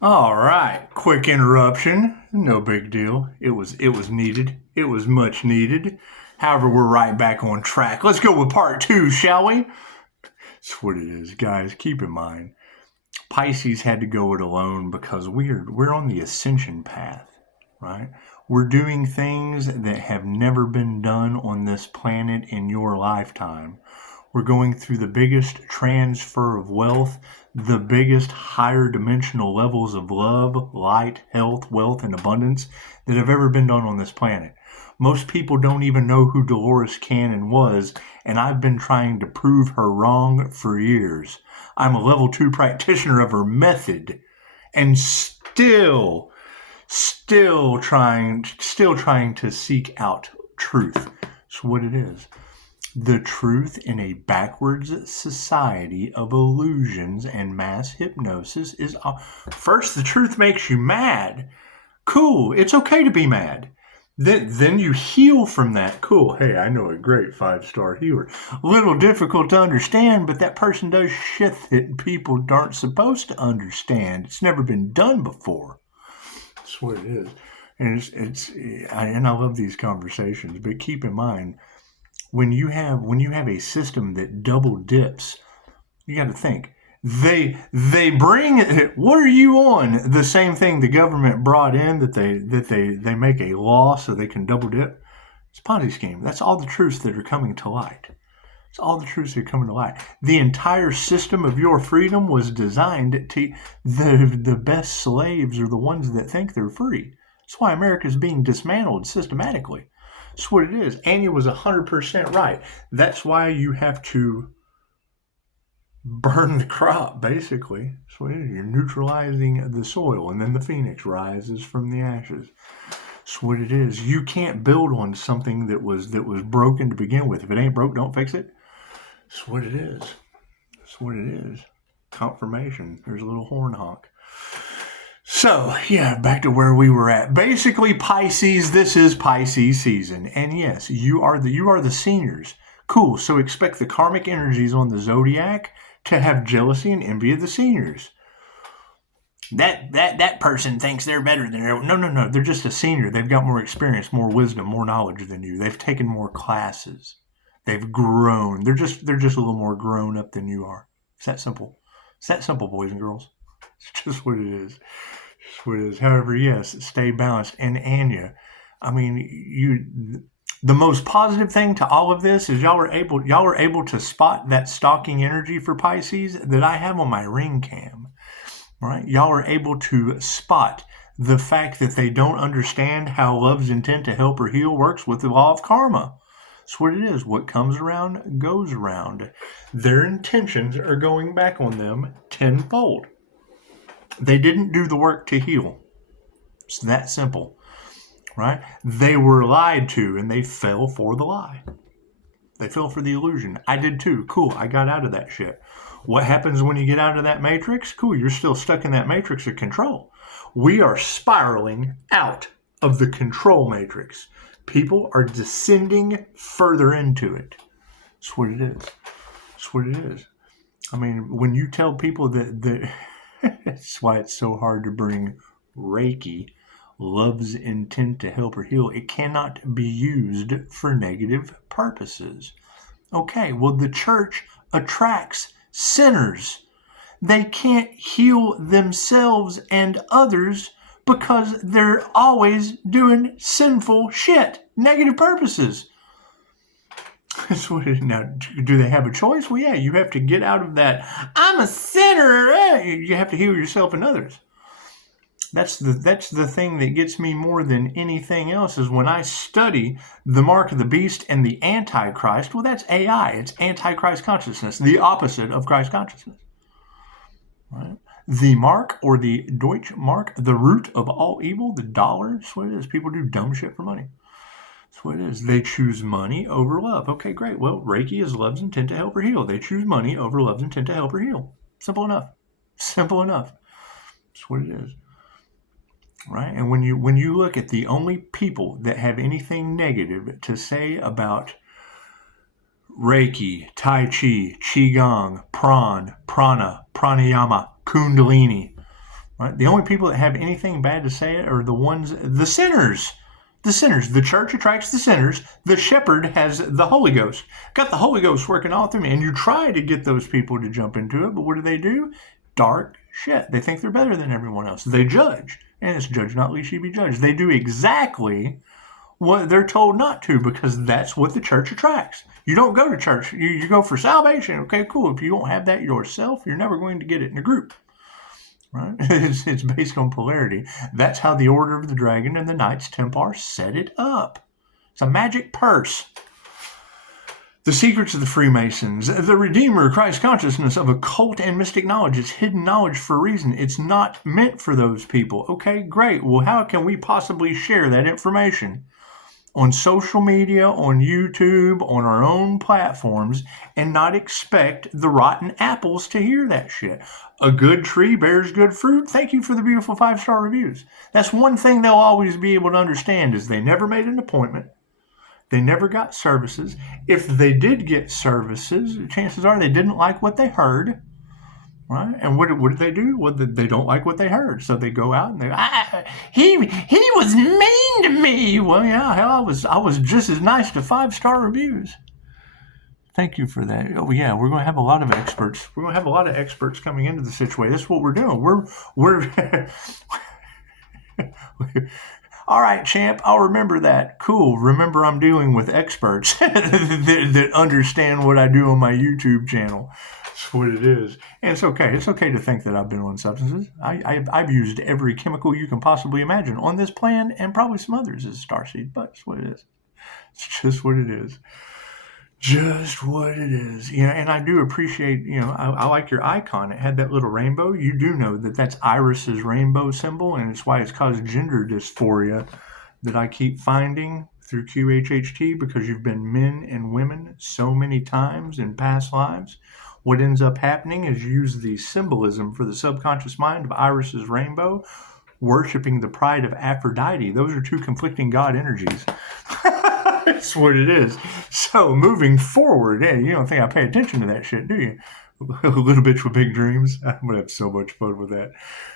All right, quick interruption. No big deal. It was needed. It was much needed. However, we're right back on track. Let's go with part two, shall we? That's what it is, guys. Keep in mind, Pisces had to go it alone because we're on the ascension path, right? We're doing things that have never been done on this planet in your lifetime. We're going through the biggest transfer of wealth, the biggest higher dimensional levels of love, light, health, wealth, and abundance that have ever been done on this planet. Most people don't even know who Dolores Cannon was, and I've been trying to prove her wrong for years. I'm a level 2 practitioner of her method, and still trying to seek out truth. That's what it is. The truth in a backwards society of illusions and mass hypnosis is first, the truth makes you mad. Cool, it's okay to be mad. Then you heal from that. Cool, hey, I know a great 5-star healer. A little difficult to understand, but that person does shit that people aren't supposed to understand. It's never been done before. That's what it is. And I love these conversations, but keep in mind, when you have a system that double dips, you got to think they bring what are you on, the same thing the government brought in, that they make a law so they can double dip. It's a Ponzi scheme. That's all the truths that are coming to light. It's all the truths that are coming to light. The entire system of your freedom was designed to the best slaves are the ones that think they're free. That's why America is being dismantled systematically. That's what it is. Anya was 100% right. That's why you have to burn the crop, basically. That's what it is. You're neutralizing the soil, and then the phoenix rises from the ashes. That's what it is. You can't build on something that was broken to begin with. If it ain't broke, don't fix it. That's what it is. That's what it is. Confirmation. There's a little horn honk. So, yeah, back to where we were at. Basically, Pisces, this is Pisces season. And yes, you are the seniors. Cool, so expect the karmic energies on the zodiac to have jealousy and envy of the seniors. That person thinks they're better than everyone. No. They're just a senior. They've got more experience, more wisdom, more knowledge than you. They've taken more classes. They've grown. They're just a little more grown up than you are. It's that simple. It's that simple, boys and girls. It's just what it is. It's what it is. However, yes, stay balanced. And Anya, I mean, the most positive thing to all of this is y'all were able to spot that stalking energy for Pisces that I have on my ring cam. Right? Y'all are able to spot the fact that they don't understand how love's intent to help or heal works with the law of karma. That's what it is. What comes around goes around. Their intentions are going back on them tenfold. They didn't do the work to heal. It's that simple. Right? They were lied to and they fell for the lie. They fell for the illusion. I did too. Cool. I got out of that shit. What happens when you get out of that matrix? Cool. You're still stuck in that matrix of control. We are spiraling out of the control matrix. People are descending further into it. That's what it is. That's what it is. I mean, when you tell people that that's why it's so hard to bring Reiki, love's intent to help or heal. It cannot be used for negative purposes. Okay, well, the church attracts sinners. They can't heal themselves and others because they're always doing sinful shit, negative purposes. That's what it is. Now, do they have a choice? Well, yeah, you have to get out of that, I'm a sinner. You have to heal yourself and others. That's the thing that gets me more than anything else is when I study the mark of the beast and the Antichrist. Well, that's AI. It's Antichrist consciousness, the opposite of Christ consciousness. Right? The mark, or the Deutsche Mark, the root of all evil, the dollar. That's what it is. People do dumb shit for money. That's what it is. They choose money over love. Okay, great. Well, Reiki is love's intent to help or heal. They choose money over love's intent to help or heal. Simple enough. Simple enough. That's what it is. Right? And when you look at the only people that have anything negative to say about Reiki, Tai Chi, Qigong, Prana, Pranayama, Kundalini, Right? The only people that have anything bad to say are the sinners. The sinners. The church attracts the sinners. The shepherd has the Holy Ghost. Got the Holy Ghost working all through me. And you try to get those people to jump into it, but what do? Dark shit. They think they're better than everyone else. They judge. And it's judge not lest ye be judged. They do exactly what they're told not to, because that's what the church attracts. You don't go to church. You go for salvation. Okay, cool. If you don't have that yourself, you're never going to get it in a group. Right? It's based on polarity. That's how the Order of the Dragon and the Knights Templar set it up. It's a magic purse. The secrets of the Freemasons. The Redeemer, Christ consciousness of occult and mystic knowledge. It's hidden knowledge for a reason. It's not meant for those people. Okay, great. Well, how can we possibly share that information? On social media, on YouTube, on our own platforms, and not expect the rotten apples to hear that shit. A good tree bears good fruit. Thank you for the beautiful 5-star reviews. That's one thing they'll always be able to understand, is they never made an appointment. They never got services. If they did get services, chances are they didn't like what they heard. Right? And what did they do? Well, they don't like what they heard. So they go out and he was mean to me. Well, yeah, hell, I was just as nice to 5-star reviews. Thank you for that. Oh, yeah, we're going to have a lot of experts. We're going to have a lot of experts coming into the situation. That's what we're doing. We're all right, champ, I'll remember that. Cool. Remember, I'm dealing with experts that understand what I do on my YouTube channel. That's what it is. And it's okay. It's okay to think that I've been on substances. I've used every chemical you can possibly imagine on this plan, and probably some others as starseed, but that's what it is. It's just what it is. Just what it is. And I do appreciate, I like your icon. It had that little rainbow. You do know that that's Iris's rainbow symbol, and it's why it's caused gender dysphoria that I keep finding through QHHT, because you've been men and women so many times in past lives. What ends up happening is you use the symbolism for the subconscious mind of Iris's rainbow, worshiping the pride of Aphrodite. Those are two conflicting god energies. That's what it is. So moving forward, you don't think I pay attention to that shit, do you? A little bitch with big dreams. I'm going to have so much fun with that.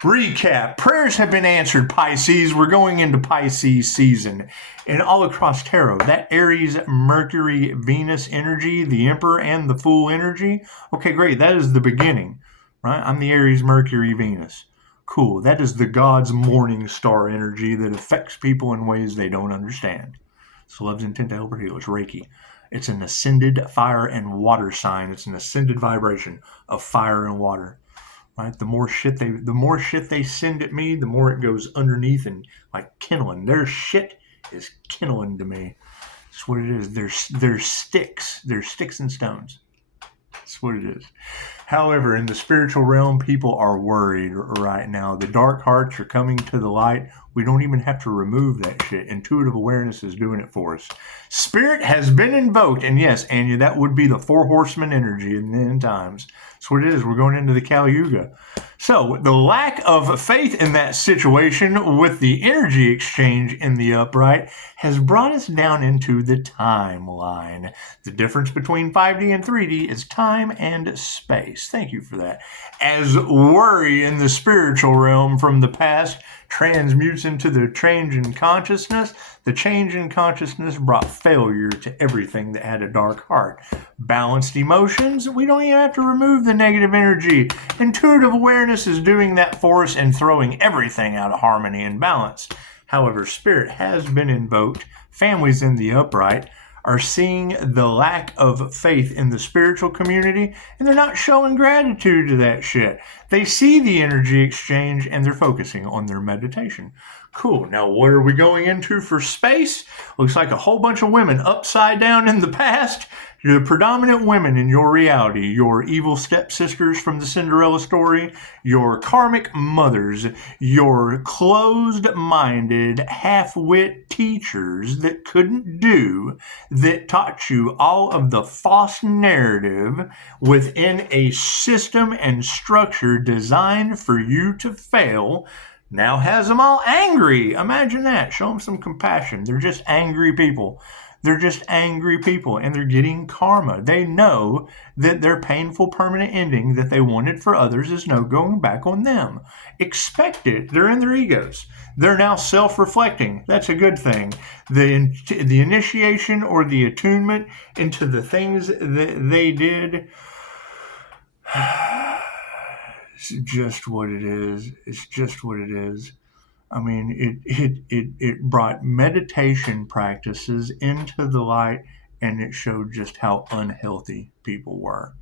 Recap. Prayers have been answered, Pisces. We're going into Pisces season. And all across tarot, that Aries, Mercury, Venus energy, the Emperor and the Fool energy. Okay, great. That is the beginning, right? I'm the Aries, Mercury, Venus. Cool. That is the God's morning star energy that affects people in ways they don't understand. So love's intent to help or heal. It's Reiki. It's an ascended fire and water sign. It's an ascended vibration of fire and water. Right? The more shit they send at me, the more it goes underneath and like kindling. Their shit is kindling to me. That's what it is. There's sticks. There's sticks and stones. That's what it is. However, in the spiritual realm, people are worried right now. The dark hearts are coming to the light. We don't even have to remove that shit. Intuitive awareness is doing it for us. Spirit has been invoked. And yes, Anya, that would be the 4 horsemen energy in the end times. That's what it is. We're going into the Kali Yuga. So the lack of faith in that situation with the energy exchange in the upright has brought us down into the timeline. The difference between 5D and 3D is time and space. Thank you for that. As worry in the spiritual realm from the past transmutes into the change in consciousness, the change in consciousness brought failure to everything that had a dark heart. Balanced emotions, we don't even have to remove the negative energy. Intuitive awareness is doing that for us and throwing everything out of harmony and balance. However, spirit has been invoked. Families in the upright are seeing the lack of faith in the spiritual community, and they're not showing gratitude to that shit. They see the energy exchange and they're focusing on their meditation. Cool. Now, what are we going into for space? Looks like a whole bunch of women upside down in the past. You're the predominant women in your reality, your evil stepsisters from the Cinderella story, your karmic mothers, your closed-minded, half-wit teachers that couldn't do, that taught you all of the false narrative within a system and structure designed for you to fail, now has them all angry. Imagine that. Show them some compassion. They're just angry people. They're just angry people, and they're getting karma. They know that their painful permanent ending that they wanted for others is no going back on them. Expect it. They're in their egos. They're now self-reflecting. That's a good thing. The initiation or the attunement into the things that they did, it's just what it is. It's just what it is. I mean, it brought meditation practices into the light, and it showed just how unhealthy people were,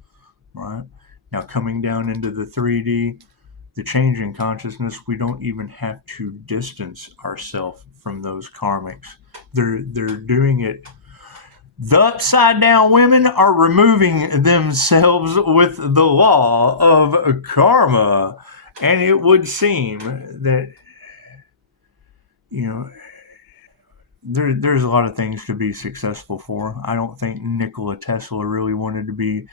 right? Now, coming down into the 3D, the change in consciousness, we don't even have to distance ourselves from those karmics. They're doing it. The upside down women are removing themselves with the law of karma. And it would seem that, there's a lot of things to be successful for. I don't think Nikola Tesla really wanted to be,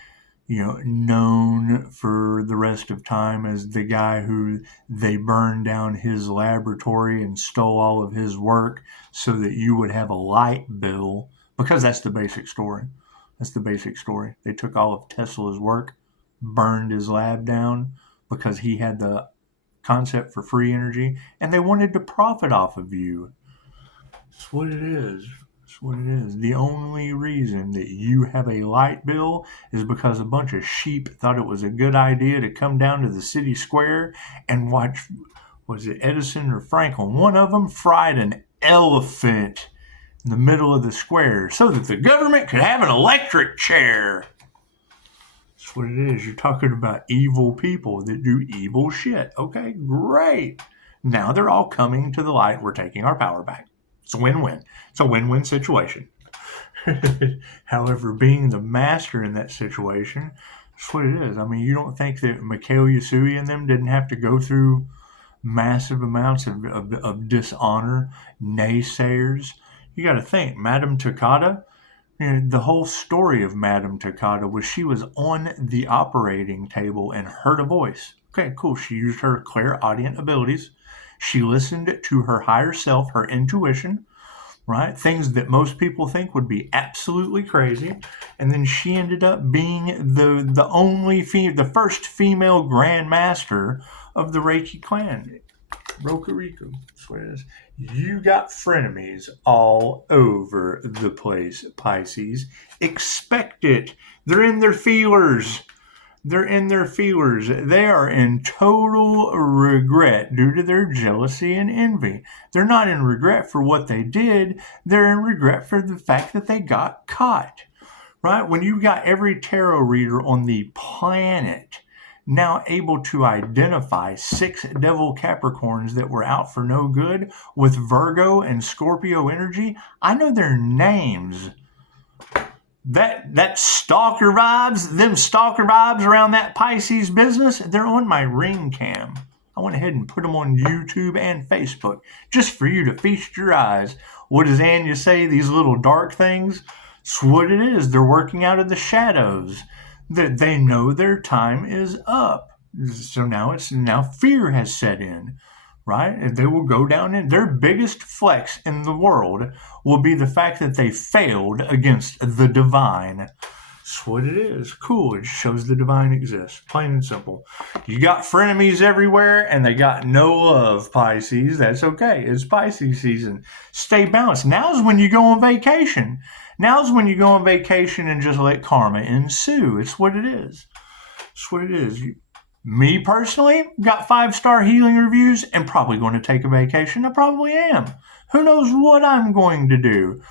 known for the rest of time as the guy who they burned down his laboratory and stole all of his work so that you would have a light bill, because that's the basic story. That's the basic story. They took all of Tesla's work, burned his lab down because he had the concept for free energy, and they wanted to profit off of you. That's what it is. That's what it is. The only reason that you have a light bill is because a bunch of sheep thought it was a good idea to come down to the city square and watch, was it Edison or Franklin? One of them fried an elephant in the middle of the square so that the government could have an electric chair. That's what it is. You're talking about evil people that do evil shit. Okay, great. Now they're all coming to the light. We're taking our power back. It's a win-win. It's a win-win situation. However, being the master in that situation, that's what it is. I mean, you don't think that Mikhail Yasui and them didn't have to go through massive amounts of dishonor, naysayers? You got to think, Madame Takata, the whole story of Madame Takata was she was on the operating table and heard a voice. Okay, cool. She used her clairaudient abilities. She listened to her higher self, her intuition, right? Things that most people think would be absolutely crazy. And then she ended up being the first female Grand Master of the Reiki clan. Rokuriku. That's what it is. You got frenemies all over the place, Pisces. Expect it. They're in their feelers. They're in their feelers. They are in total regret due to their jealousy and envy. They're not in regret for what they did. They're in regret for the fact that they got caught. Right? When you've got every tarot reader on the planet now able to identify 6 devil Capricorns that were out for no good with Virgo and Scorpio energy, I know their names. That stalker vibes, them stalker vibes around that Pisces business, they're on my ring cam. I went ahead and put them on YouTube and Facebook just for you to feast your eyes. What does Anya say? These little dark things? It's what it is. They're working out of the shadows. They know their time is up. So now fear has set in. Right? And they will go down in their biggest flex in the world will be the fact that they failed against the divine. That's what it is. Cool. It shows the divine exists. Plain and simple. You got frenemies everywhere and they got no love, Pisces. That's okay. It's Pisces season. Stay balanced. Now's when you go on vacation. Now's when you go on vacation and just let karma ensue. It's what it is. It's what it is. Me personally, got 5-star healing reviews and probably going to take a vacation. I probably am. Who knows what I'm going to do,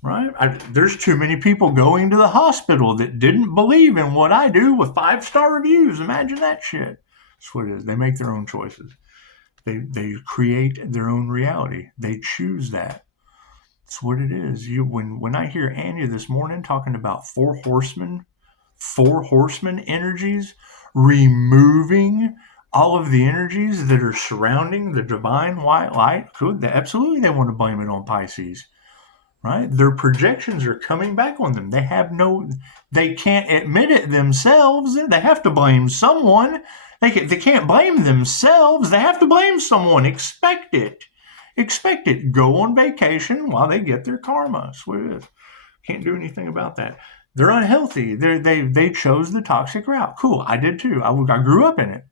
right? There's too many people going to the hospital that didn't believe in what I do with 5-star reviews. Imagine that shit. That's what it is. They make their own choices. They create their own reality. They choose that. That's what it is. When I hear Anya this morning talking about 4 horsemen energies, removing all of the energies that are surrounding the divine white light, absolutely they want to blame it on Pisces, right? Their projections are coming back on them. They can't admit it themselves. They have to blame someone. They can't blame themselves. They have to blame someone. Expect it. Go on vacation while they get their karma. That's what it is. Can't do anything about that. They're unhealthy. They chose the toxic route. Cool. I did too. I grew up in it.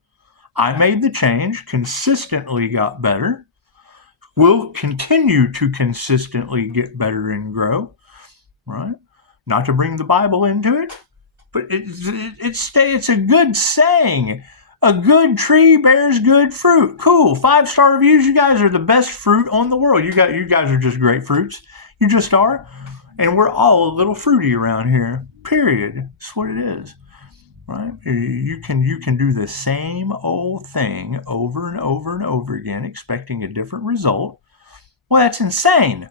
I made the change, consistently got better, will continue to consistently get better and grow, right? Not to bring the Bible into it, but it's a good saying. A good tree bears good fruit. Cool. 5-star reviews. You guys are the best fruit on the world. You guys are just great fruits. You just are. And we're all a little fruity around here. Period. That's what it is. Right? You can do the same old thing over and over and over again, expecting a different result. Well, that's insane.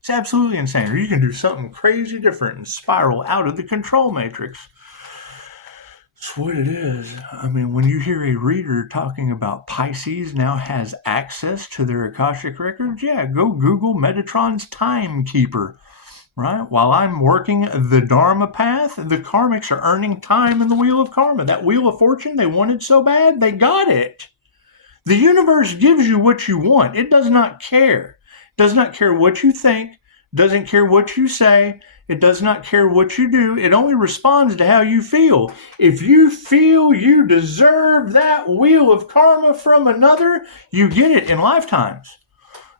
It's absolutely insane. Or you can do something crazy different and spiral out of the control matrix. That's what it is. I mean, when you hear a reader talking about Pisces now has access to their Akashic records, yeah, go Google Metatron's timekeeper. Right? While I'm working the Dharma path, the Karmics are earning time in the Wheel of Karma. That Wheel of Fortune they wanted so bad, they got it. The universe gives you what you want. It does not care. It does not care what you think. Doesn't care what you say. It does not care what you do. It only responds to how you feel. If you feel you deserve that Wheel of Karma from another, you get it in lifetimes.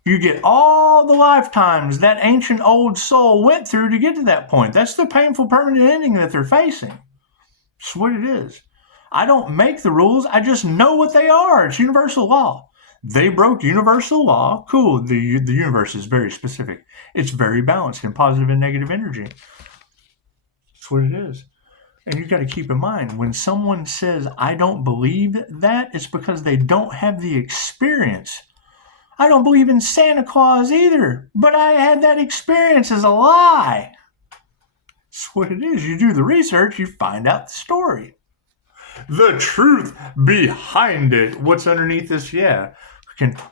You get all the lifetimes that ancient old soul went through to get to that point. That's the painful permanent ending that they're facing. That's what it is. I don't make the rules. I just know what they are. It's universal law. They broke universal law. Cool. The universe is very specific. It's very balanced in positive and negative energy. That's what it is. And you've got to keep in mind, when someone says, I don't believe that, it's because they don't have the experience. I don't believe in Santa Claus either, but I had that experience as a lie. That's what it is. You do the research, you find out the story. The truth behind it. What's underneath this? Yeah.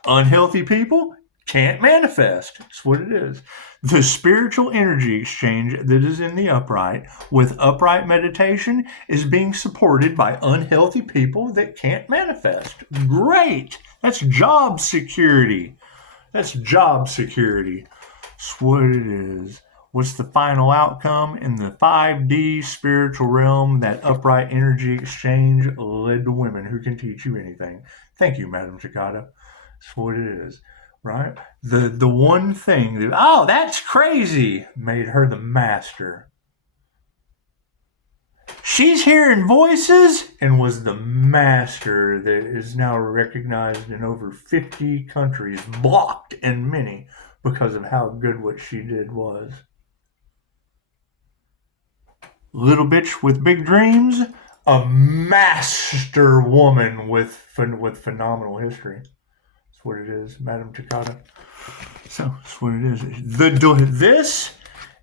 Unhealthy people can't manifest. That's what it is. The spiritual energy exchange that is in the upright with upright meditation is being supported by unhealthy people that can't manifest. Great. That's job security. That's job security. That's what it is. What's the final outcome? In the 5D spiritual realm, that upright energy exchange led to women who can teach you anything. Thank you, Madam Takata. That's what it is, right? The one thing that, oh, that's crazy, made her the master. She's hearing voices and was the master that is now recognized in over 50 countries, blocked in many because of how good what she did was. Little bitch with big dreams, a master woman with phenomenal history. That's what it is, Madam Takata. So that's what it is. This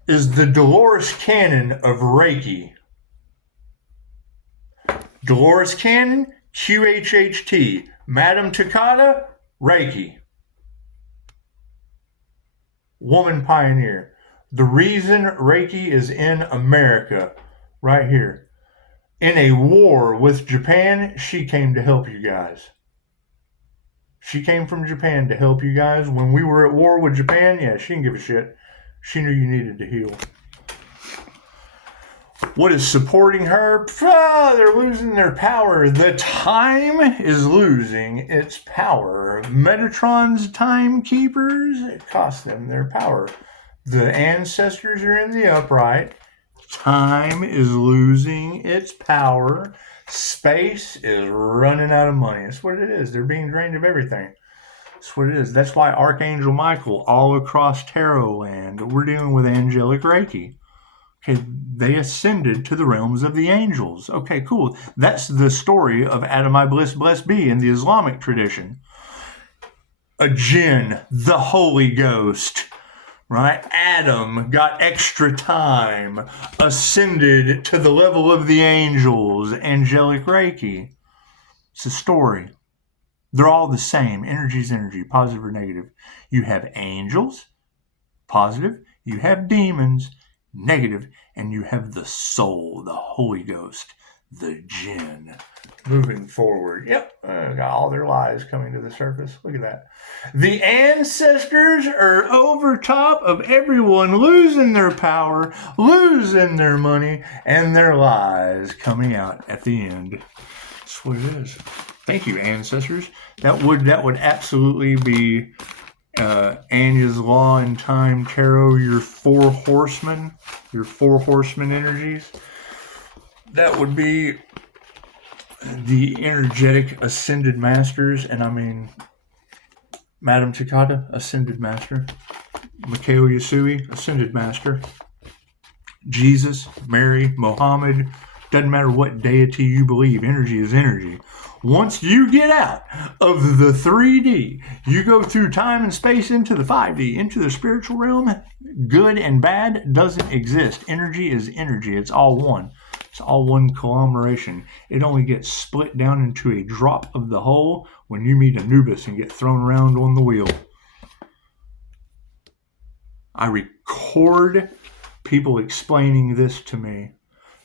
is the Dolores Cannon of Reiki. Dolores Cannon, QHHT. Madam Takata, Reiki. Woman pioneer. The reason Reiki is in America, right here. In a war with Japan, she came to help you guys. She came from Japan to help you guys. When we were at war with Japan, yeah, she didn't give a shit. She knew you needed to heal. What is supporting her? They're losing their power. The time is losing its power. Metatron's timekeepers, it costs them their power. The ancestors are in the upright. Time is losing its power. Space is running out of money. That's what it is. They're being drained of everything. That's what it is. That's why Archangel Michael, all across Tarot land, we're dealing with angelic Reiki. Okay, they ascended to the realms of the angels. Okay, cool. That's the story of Adonai Bliss, blessed be, in the Islamic tradition. A jinn, the Holy Ghost, right? Adam got extra time, ascended to the level of the angels, angelic Reiki. It's a story. They're all the same. Energy's energy, positive or negative. You have angels, positive. You have demons, negative, and you have the soul, the Holy Ghost. the jinn. Moving forward. Yep. Got all their lies coming to the surface. Look at that. The ancestors are over top of everyone losing their power, losing their money, and their lies coming out at the end. That's what it is. Thank you, ancestors. That would absolutely be Anya's Law and Time Tarot, your four horsemen energies. That would be the energetic ascended masters, and I mean Madame Takata, ascended master. Mikhail Yasui, ascended master. Jesus, Mary, Mohammed, doesn't matter what deity you believe, energy is energy. Once you get out of the 3D, you go through time and space into the 5D, into the spiritual realm, good and bad doesn't exist. Energy is energy. It's all one. It's all one conglomeration. It only gets split down into a drop of the whole when you meet Anubis and get thrown around on the wheel. I record people explaining this to me.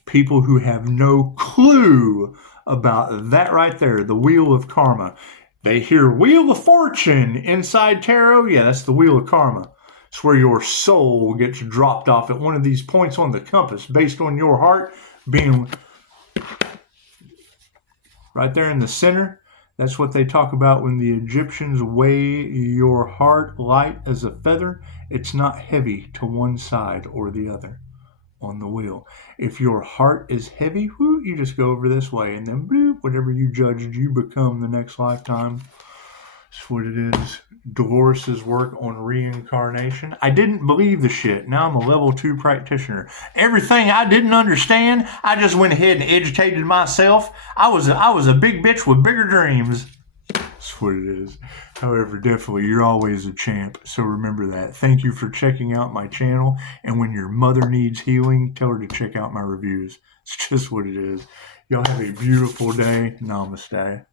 People who have no clue about that right there, the wheel of karma. They hear Wheel of Fortune inside tarot. Yeah, that's the wheel of karma. It's where your soul gets dropped off at one of these points on the compass based on your heart being right there in the center. That's what they talk about when the Egyptians weigh your heart light as a feather. It's not heavy to one side or the other on the wheel. If your heart is heavy, you just go over this way, and then bloop, whatever you judged, you become the next lifetime. That's what it is. Dolores' work on reincarnation. I didn't believe the shit. Now I'm a level 2 practitioner. Everything I didn't understand, I just went ahead and educated myself. I was a big bitch with bigger dreams. That's what it is. However, definitely, you're always a champ. So remember that. Thank you for checking out my channel. And when your mother needs healing, tell her to check out my reviews. It's just what it is. Y'all have a beautiful day. Namaste.